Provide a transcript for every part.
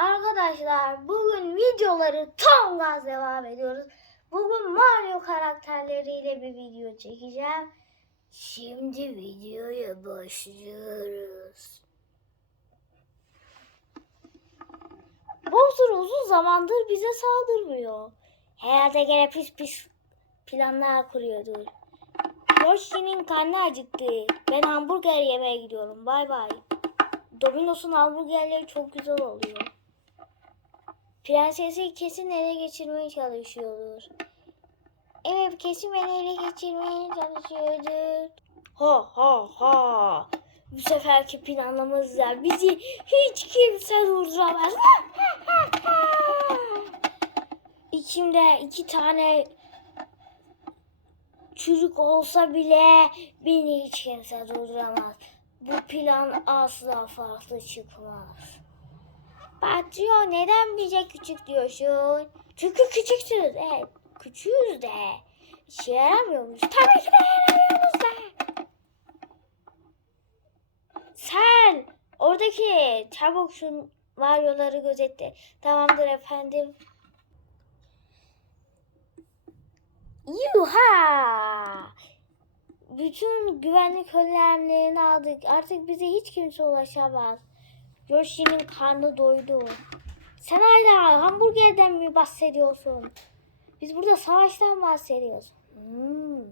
Arkadaşlar bugün videoları tam gaz devam ediyoruz. Bugün Mario karakterleriyle bir video çekeceğim. Şimdi videoya başlıyoruz. Bowser uzun zamandır bize saldırmıyor. Herhalde gene pis pis planlar kuruyordur. Yoshi'nin karnı acıktı. Ben hamburger yemeye gidiyorum. Bay bay. Domino's'un hamburgerleri çok güzel oluyor. Prensesi kesin ele geçirmeye çalışıyordur. Evet kesin beni ele geçirmeye çalışıyordur. Ha ha ha. Bu seferki planımızla bizi hiç kimse durduramaz. İçimde iki tane çürük olsa bile beni hiç kimse durduramaz. Bu plan asla farklı çıkmaz. Patron neden bize küçük diyorsun? Çünkü küçüksünüz. Evet küçüğüz de. İşe yaramıyormuş. Tabii ki de yaramıyoruz da. Sen oradaki çabuk şu varyoları gözetle. Tamamdır efendim. Yuha! Bütün güvenlik önlemlerini aldık. Artık bize hiç kimse ulaşamaz. Yoshi'nin karnı doydu. Sen hala hamburgerden mi bahsediyorsun? Biz burada savaştan bahsediyoruz. Hmm,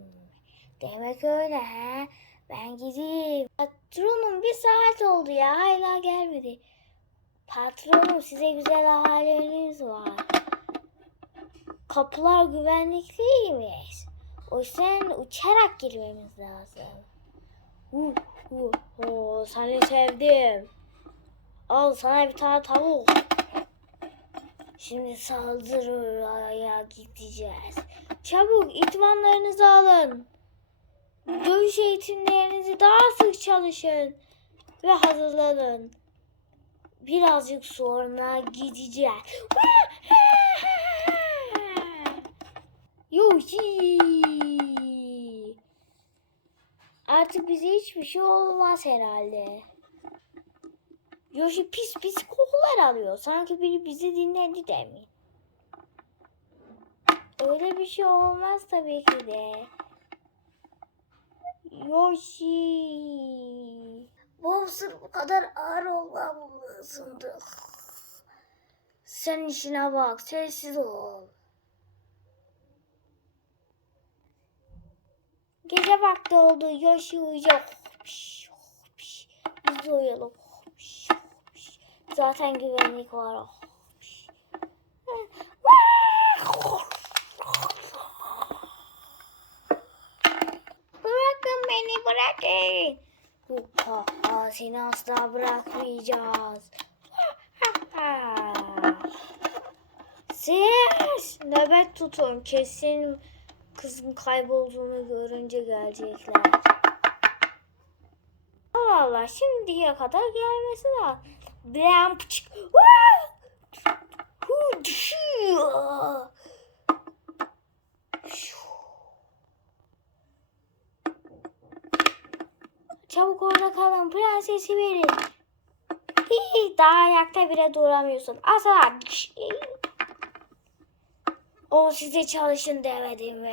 demek öyle ha. Ben gideyim. Patronum bir saat oldu ya hala gelmedi. Patronum size güzel haberleriniz var. Kapılar güvenlikliymiş. O yüzden uçarak girmemiz lazım. Uh, uh, uh, seni sevdim. Al sana bir tane tavuk. Şimdi saldırıya gideceğiz. Çabuk itmanlarınızı alın. Dövüş eğitimlerinizi daha sık çalışın. Ve hazırlanın. Birazcık sonra gideceğiz. Yoshi. Artık bize hiçbir şey olmaz herhalde. Yoshi pis pis kokular alıyor. Sanki biri bizi dinledi de mi? Öyle bir şey olmaz tabii ki de. Yoshi. Bowser bu kadar ağır olmamalısındı. Sen işine bak. Sessiz ol. Gece vakti oldu. Yoshi uyuyacak. Biz de uyuyalım. Zaten güvenlik var. Bırakın beni bırakın. Ha, seni asla bırakmayacağız. Siz nöbet tutun. Kesin kızın kaybolduğunu görünce gelecekler. Allah Allah şimdiye kadar gelmesi lazım. Çabuk orada kalın. Prensesi verin. Hii, daha ayakta bile duramıyorsun. Asla. O size çalışın demedim mi?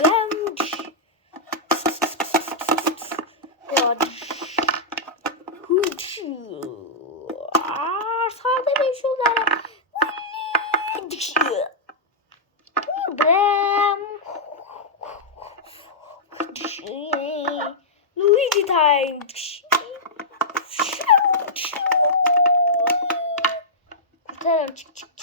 Yoshi ben. Aa, saldırın. Luigi time. Kurtaralım çık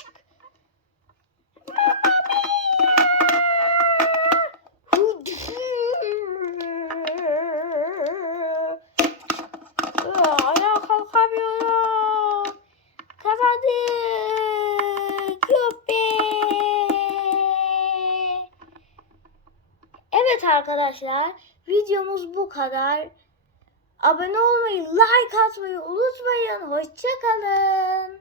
Evet arkadaşlar videomuz bu kadar. Abone olmayı, like atmayı unutmayın. Hoşçakalın.